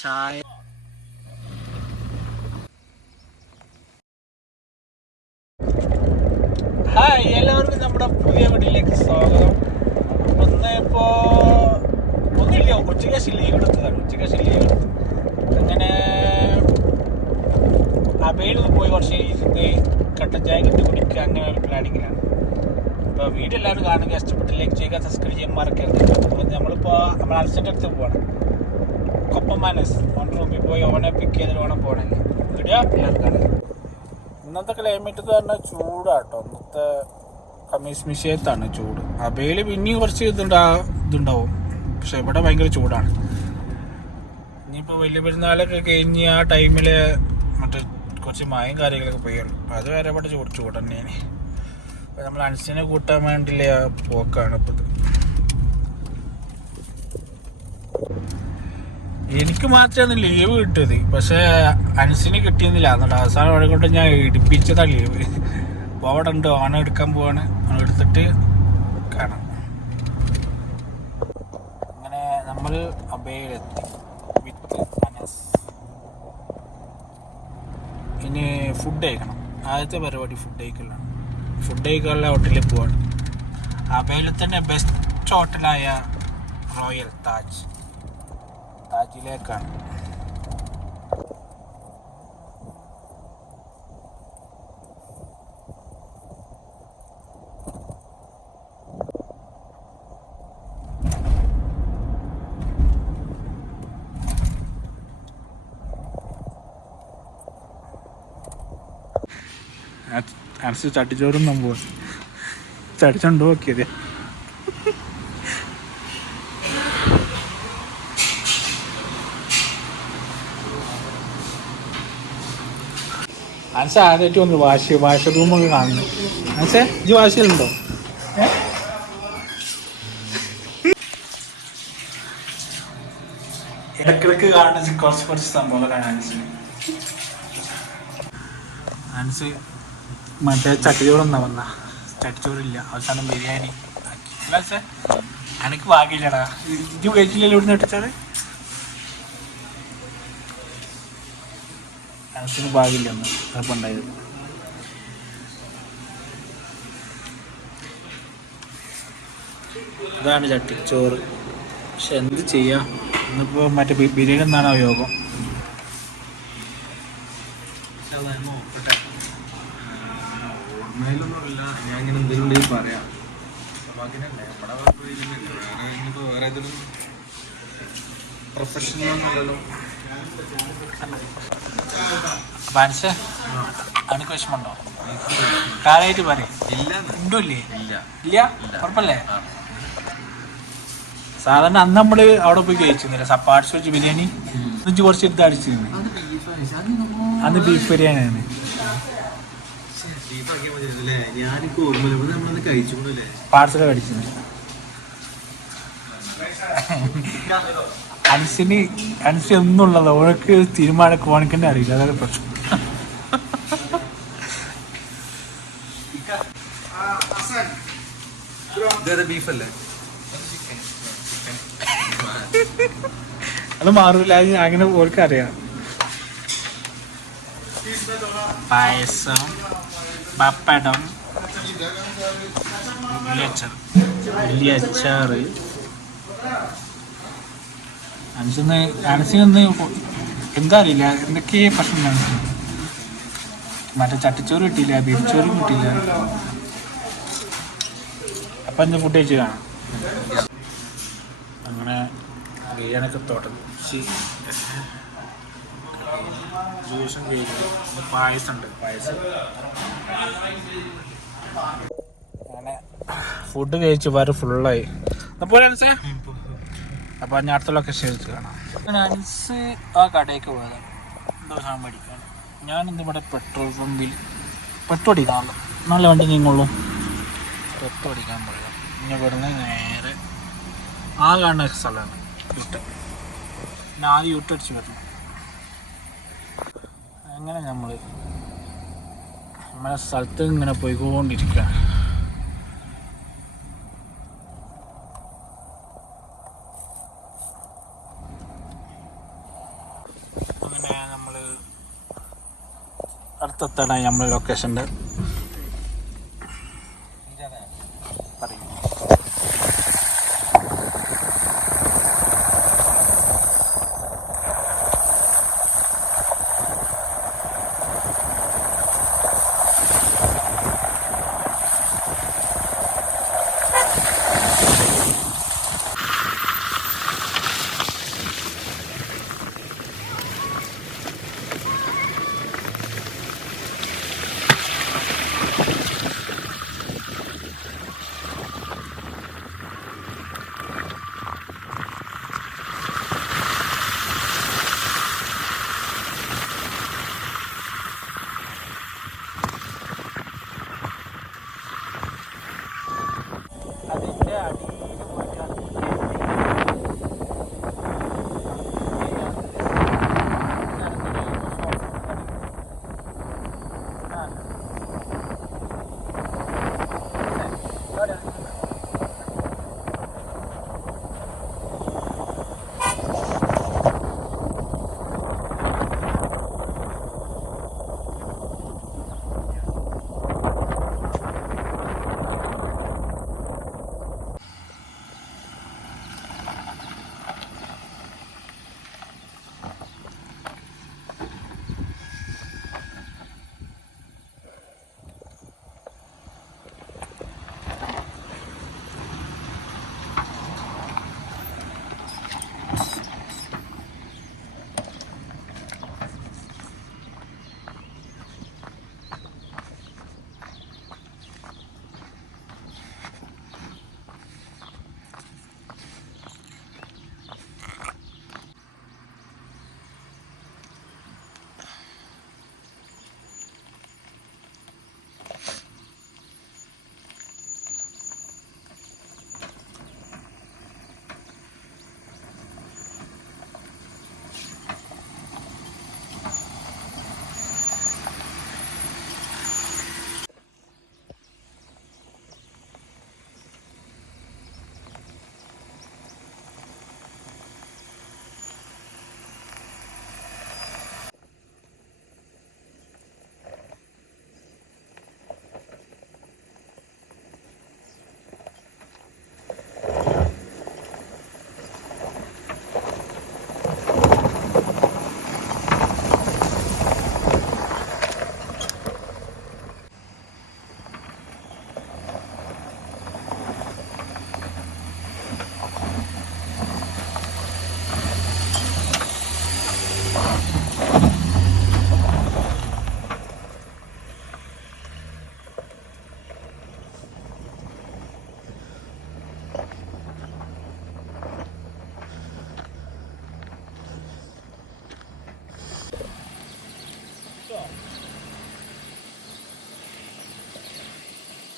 ചായ. ഹായ്, എല്ലാവർക്കും നമ്മുടെ പുതിയ വീട്ടിലേക്ക് സ്വാഗതം. ഒന്നില്ല, ഉച്ചയ്ക്ക് ലീവ് എടുത്തതാണ്. അങ്ങനെ അബയിൽ പോയി കുറച്ച് ഇരുന്ന് കട്ടൻ ചായ കിട്ടി കുടിക്കുക, അങ്ങനെ ഒരു പ്ലാനിങ്ങിലാണ്. അപ്പോൾ വീഡിയോ എല്ലാവരും കാണുക, ഇഷ്ടപ്പെട്ട് ലൈക്ക് ചെയ്യുക, സബ്സ്ക്രൈബ് ചെയ്യാൻ മറക്കരുത്. അപ്പോൾ നമ്മൾ അൽസൻ്റെ അടുത്ത് പോകണം. കൊപ്പം മാനസ് റൂമിൽ പോയി ഓനെ പിക്ക് ചെയ്തിട്ട് ഓണം പോകണല്ലേ. വീഡിയോ എല്ലാവരും കാണുക. ഇന്നത്തെ ക്ലൈമറ്റ് എന്ന് പറഞ്ഞാൽ ചൂടാട്ടോ. ഇന്നത്തെ കമ്മീസ് മിഷയത്താണ് ചൂട്. അബയിൽ പിന്നെയും കുറച്ച് ഇതുണ്ടാവും, പക്ഷെ ഇവിടെ ഭയങ്കര ചൂടാണ്. ഇനിയിപ്പോൾ വലിയ പെരുന്നാളൊക്കെ കഴിഞ്ഞ് ആ ടൈമിൽ മറ്റേ കുറച്ച് മഴയും കാര്യങ്ങളൊക്കെ പെയ്യുള്ളൂ. അത് വരെ ഇവിടെ ചൂട് തന്നെയാണ്. അപ്പോൾ നമ്മൾ അൻസിനെ കൂട്ടാൻ വേണ്ടിയുള്ള പോക്കാണ് ഇപ്പോൾ ഇത്. എനിക്ക് മാത്രമാണ് ലീവ് കിട്ടിയത്, പക്ഷേ അൻസിന് കിട്ടിയെന്നില്ല. എന്നിട്ട് അവസാനം വഴി കൊണ്ട് ഞാൻ ഇടിപ്പിച്ചതാണ് ലീവ്. അപ്പോൾ അവിടെ ഉണ്ട്, ഓണം എടുക്കാൻ പോവാണ്. ഓണം എടുത്തിട്ട് കാണാം. അങ്ങനെ നമ്മൾ അബയിലെത്തി വിത്ത് അനസ്. ഇനി ഫുഡ് കഴിക്കണം. ആദ്യത്തെ പരിപാടി ഫുഡ് കഴിക്കലാണ്. ഫുഡ് കഴിക്കാനുള്ള ഹോട്ടലിൽ പോവാണ്. അബയിൽ തന്നെ ബെസ്റ്റ് ഹോട്ടലായ റോയൽ താജിലേക്കാണ്. അനസ് ചട്ടിച്ചോറും നമ്മൾ ചടിച്ചുണ്ടോ നോക്കിയത്. അനസ് ആദ്യമായിട്ട് വന്നു വാഷ് റൂമൊക്കെ കാണുന്നു. അനസേ ഇജ്ജ് വാശിയിലുണ്ടോ? ഇടക്കിടക്ക് കാണുന്ന കുറച്ച് സംഭവങ്ങളാണ് അനസ് മറ്റേ ചട്ടിച്ചോറൊന്നാ വന്ന. ചട്ടിച്ചോറില്ല, അവസാനം ബിരിയാണി ആക്കി. അനസേ എനിക്ക് ഭാഗ്യമില്ലടാ, ഇജ്ജ് കഴിച്ചില്ലല്ലോ ഇവിടുന്ന് ചട്ടിച്ചോറ്. അനസിന് ഭാഗ്യമില്ലെന്ന് അപ്പം ഉണ്ടായത്. ഇതാണ് ചട്ടിച്ചോറ്. പക്ഷെ എന്ത് ചെയ്യാം, ഇന്നിപ്പോൾ മറ്റേ ബിരിയാണി എന്നാണ് യോഗം. ഓർമ്മയിലൊന്നുമില്ല, ഞാൻ ഇങ്ങനെ എന്തെങ്കിലും പറയാം. വേറെ ഏതൊരു പ്രൊഫഷണലൊന്നുമല്ലല്ലോ. അപ്പം അനസേ അനക്ക് വിഷമമുണ്ടോ? കാര്യമായിട്ട് പറയും. ഇല്ല, ഉണ്ടോ? ഇല്ല ഇല്ല, ഉറപ്പല്ലേ? സാധാരണ അന്ന് നമ്മള് അവിടെ പോയി കഴിച്ചിരുന്നില്ല, സപ്പാട്സ് വെച്ച് ബിരിയാണി കുറച്ച് എടുത്ത് അടിച്ചിരുന്നു. അന്ന് ബീഫ് ബിരിയാണിയാണ്. പാർസൽ അടിച്ചത്. അൻസി എന്നുള്ളത് ഓൾക്ക് തീരുമാനം ഓണക്കന്നെ അറിയില്ല, അതാണ് പ്രശ്നം. ബീഫല്ലേ? അത് മാറൂല, അങ്ങനെ ഓൾക്ക് അറിയാം. പായസം, പപ്പടം, ഉള്ളിയച്ചാറ്. അനസിനൊന്ന് എന്താ അറിയില്ല, എന്തൊക്കെ പ്രശ്നം. മറ്റേ ചട്ടിച്ചോറ് കിട്ടിയില്ല, ബീഫ് ചോറും കിട്ടിയില്ല. അപ്പം എന്ത് ഫുഡ് കഴിച്ച് കാണാം. അങ്ങനെ ബിരിയാണിയൊക്കെ തുടങ്ങി. ജ്യൂസും കഴിക്കും. പായസം ഉണ്ട്. അങ്ങനെ ഫുഡ് കഴിച്ച് വേറെ ഫുള്ളായി. അപ്പോൾ അപ്പോൾ ഞാൻ അടുത്ത ലൊക്കേഷൻ എടുത്ത് കാണാം. അനസ് ആ കടയ്ക്ക് പോയതാണ് എന്തോ സാധനം മേടിക്കാൻ. ഞാനിന്നിവിടെ പെട്രോൾ പമ്പിൽ പെട്രോൾ അടിക്കാണല്ലോ, നല്ല വണ്ടി നീങ്ങുള്ളൂ. പെട്രോൾ അടിക്കാൻ പറയാം. ഇനി ഇവിടുന്ന് നേരെ ആ കാണുന്ന സ്ഥലമാണ് യൂട്ടൺ. പിന്നെ ആദ്യം യൂട്ടടിച്ച് വരണം. അങ്ങനെ നമ്മളെ സ്ഥലത്ത് ഇങ്ങനെ പോയിക്കൊണ്ടിരിക്കുക. അടുത്തെത്താണ് നമ്മളെ ലൊക്കേഷൻ്റെ. അതിൻ്റെ അടിയിൽ പോയിട്ടാണ്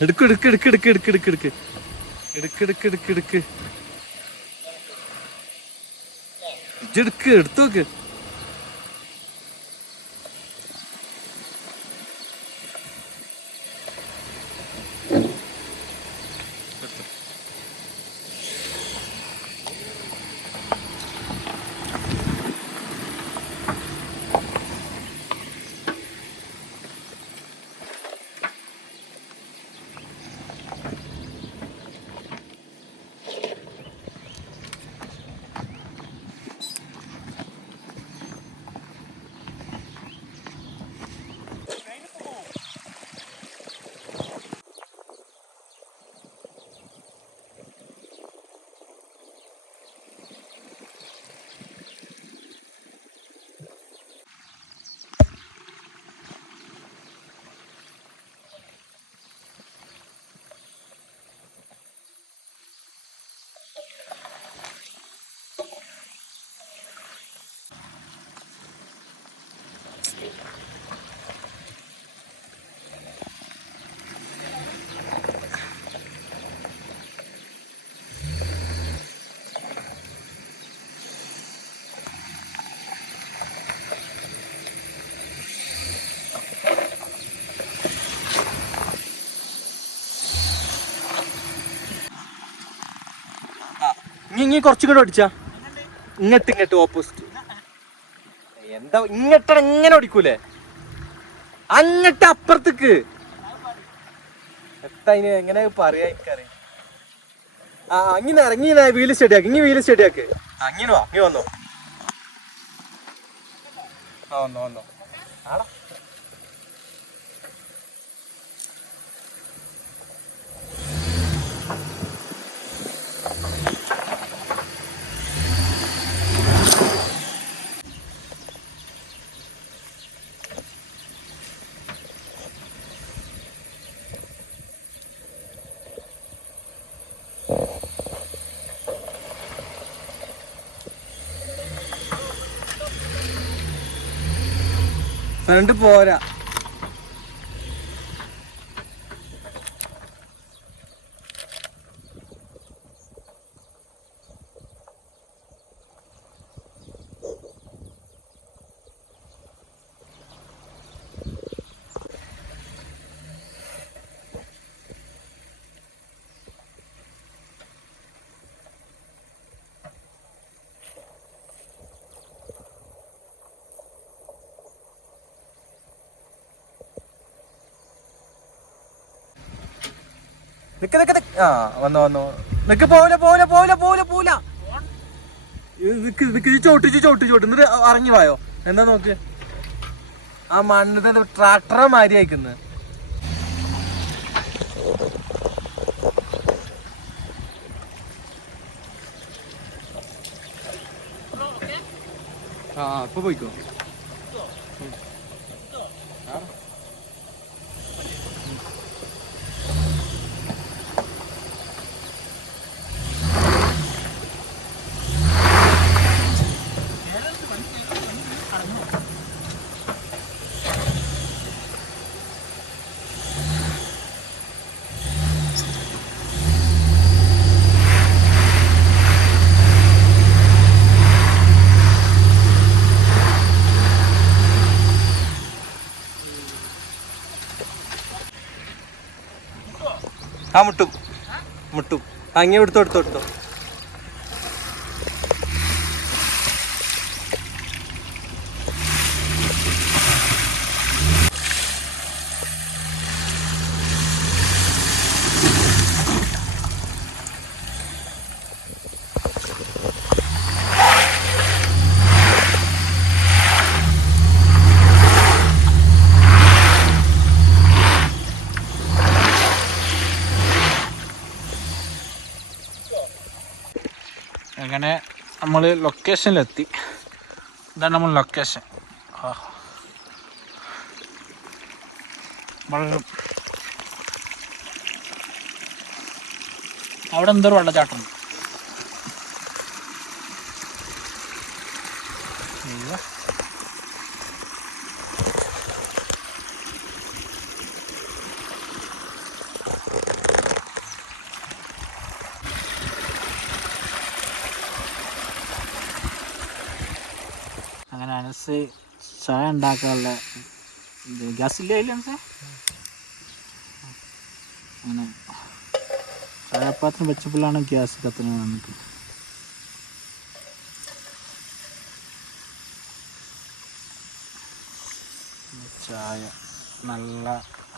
എടുക്ക് എടുക്ക് എടുക്ക് എടുക്ക് എടുക്ക് എടുക്ക് എടുക്ക് എടുക്ക് എടുക്ക് എടുക്ക് എടുക്ക് ഇജെടുക്ക് എടുത്തു നോക്ക്. ഇനി കുറച്ചും കൂടെ ഓടിച്ചാ ഇങ്ങോട്ട് ഓപ്പോസിറ്റ് എന്താ ഇങ്ങോട്ട് എങ്ങനെ ഓടിക്കൂലേ അങ്ങട്ട് അപ്പുറത്തേക്ക് എത്താ ഇനി എങ്ങനെ പറയാ എനിക്കറിയാം. ആ ഇങ്ങനെ ഇറങ്ങി വീല് സ്റ്റഡിയാക്ക്, ഇനി വീല് സ്റ്റഡിയാക്ക്. അങ്ങനെ വാ, നീ വന്നോ. ആ വന്നോ വന്നോ. ആടാ ഫ്രണ്ട് പോരാ. നിക്ക് നിക്ക് നിക്ക്. ആ വന്നോ വന്നോ. നിക്ക് പോവില്ല പോവില്ല പോവില്ല പോവില്ല പോവില്ല. നിക്ക് നിക്ക് ചോട്ട് എന്നിട്ട് ഇറങ്ങി പോയോ. എന്താ നോക്ക്, ആ മണ്ണ് ട്രാക്ടറെ മാതിരി അയക്കുന്നത്. ആ ഇപ്പൊ പോയിക്കോ. ആ മുട്ടും മുട്ടും. അങ്ങനെ എടുത്തോ. അങ്ങനെ നമ്മൾ ലൊക്കേഷനിലെത്തി. ഇതാണ് നമ്മൾ ലൊക്കേഷൻ. അവിടെ എന്തൊരു വെള്ളച്ചാട്ടം. അങ്ങനെ അനസ് ചായ ഉണ്ടാക്കാനുള്ള ഗ്യാസ് ഇല്ല അനസേ. അങ്ങനെ ചായപ്പാത്രം വെച്ചപ്പോഴാണ് ഗ്യാസ് കത്തുന്നത് നമുക്ക്. ചായ നല്ല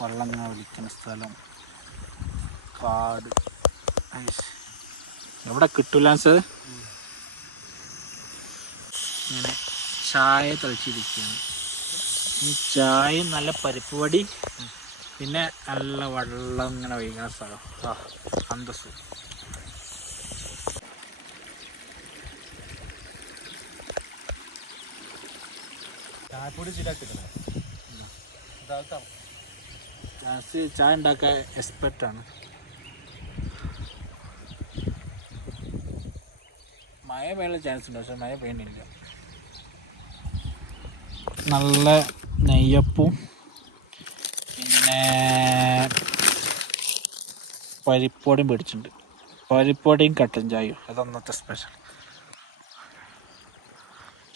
വെള്ളം ഇങ്ങനെ ഒലിക്കുന്ന സ്ഥലം, കാട്. എവിടെ കിട്ടൂല സാർ. ഇങ്ങനെ ചായ തളിച്ചിരിക്കുകയാണ്. ഈ ചായ നല്ല പരിപ്പ് വടി, പിന്നെ നല്ല വെള്ളം ഇങ്ങനെ ഒഴിക്കുന്ന സ്ഥലം. ആ അന്തസ്സു. ചായ ഉണ്ടാക്കാൻ എക്സ്പെർട്ടാണ്. മഴ പെയ്യാനുള്ള ചാൻസ് ഉണ്ട്, പക്ഷെ മഴ പെയ്യുന്നില്ല. നല്ല നെയ്യപ്പവും പിന്നെ പരിപ്പോടിയും പിടിച്ചിട്ടുണ്ട്. പരിപ്പോടിയും കട്ടൻ ചായയും അതൊന്നത്തെ സ്പെഷ്യൽ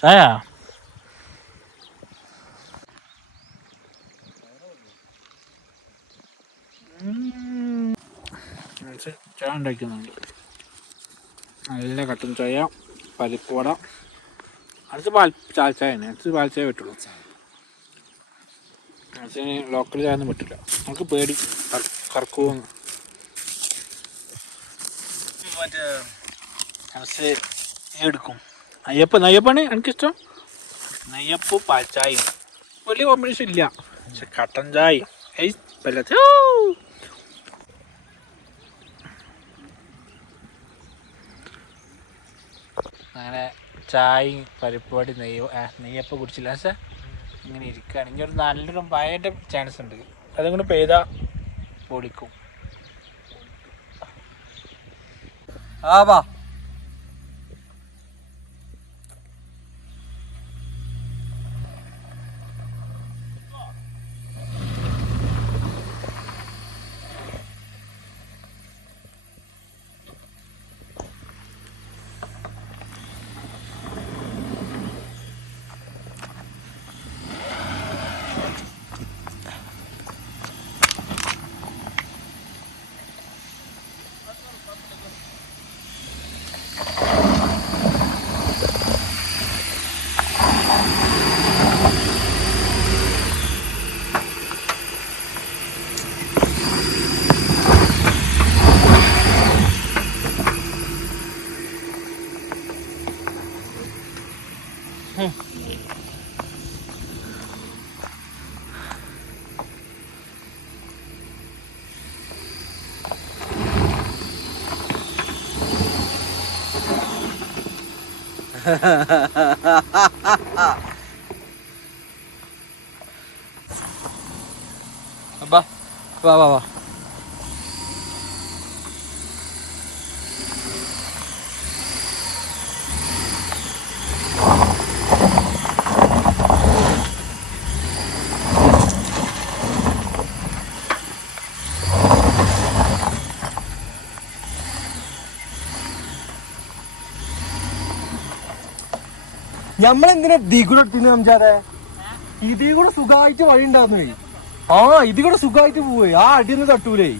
ചായ. ചായ ഉണ്ടാക്കുന്നുണ്ട്. നല്ല കട്ടൻ ചായ, പരിപ്പുവട. അടുത്ത് ചായയാണ്, അടുത്ത് പാൽ ചായ പറ്റുള്ളൂ. അതിന് ലോക്കൽ ചായൊന്നും പറ്റില്ല, നമുക്ക് പേടി കറക്കുമെന്ന്. മറ്റേ എടുക്കും നെയ്യപ്പാണ് എനിക്കിഷ്ടം. നെയ്യപ്പവും പാൽച്ചായയും വലിയ കോമ്പിനേഷൻ ഇല്ല, പക്ഷെ കട്ടൻ ചായ അങ്ങനെ ചായയും പരിപ്പുവടി നെയ്യപ്പം കുടിച്ചില്ല. പക്ഷേ ഇങ്ങനെ ഇരിക്കുകയാണ്. ഇനി ഒരു നല്ലൊരു മഴേൻ്റെ ചാൻസ് ഉണ്ട്, അതും കൂടെ പെയ്താൽ പൊളിക്കും. വാ വാ വാ വാ. ഞമ്മളെന്തിനാ ദീ കൂടെ എടുത്തിന് സംസാരേ? ഇതീ കൂടെ സുഖമായിട്ട് വഴി ഉണ്ടാവുന്നേ. ആ ഇത് കൂടെ സുഖമായിട്ട് പോവേ, ആ അടിയൊന്നും തട്ടൂലേ.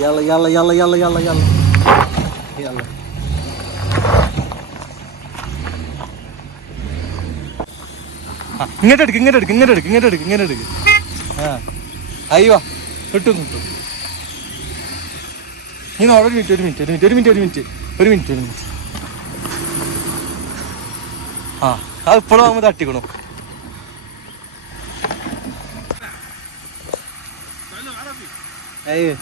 يلا يلا يلا يلا يلا يلا يلا. ഇങ്ങോട്ട് എടുക്ക് ഇങ്ങോട്ട് എടുക്ക് ഇങ്ങോട്ട് എടുക്ക് ഇങ്ങോട്ട് എടുക്ക് ഇങ്ങോട്ട് എടുക്ക്. ആ അയ്യോ കിട്ടും കിട്ടും. ഇനി ഒരു മിനിറ്റ് ഒരു മിനിറ്റ് ഒരു മിനിറ്റ് ഒരു മിനിറ്റ് ഒരു മിനിറ്റ് ഒരു മിനിറ്റ് ഒരു മിനിറ്റ്. ആ അത് ഇപ്പോഴും ആകുമ്പോൾ തട്ടിക്കണു. അയ്യോ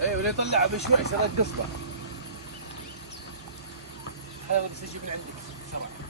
ايه ولا يطلع بشوي يصير قصبه. هذا بس يجي من عندك بسرعه.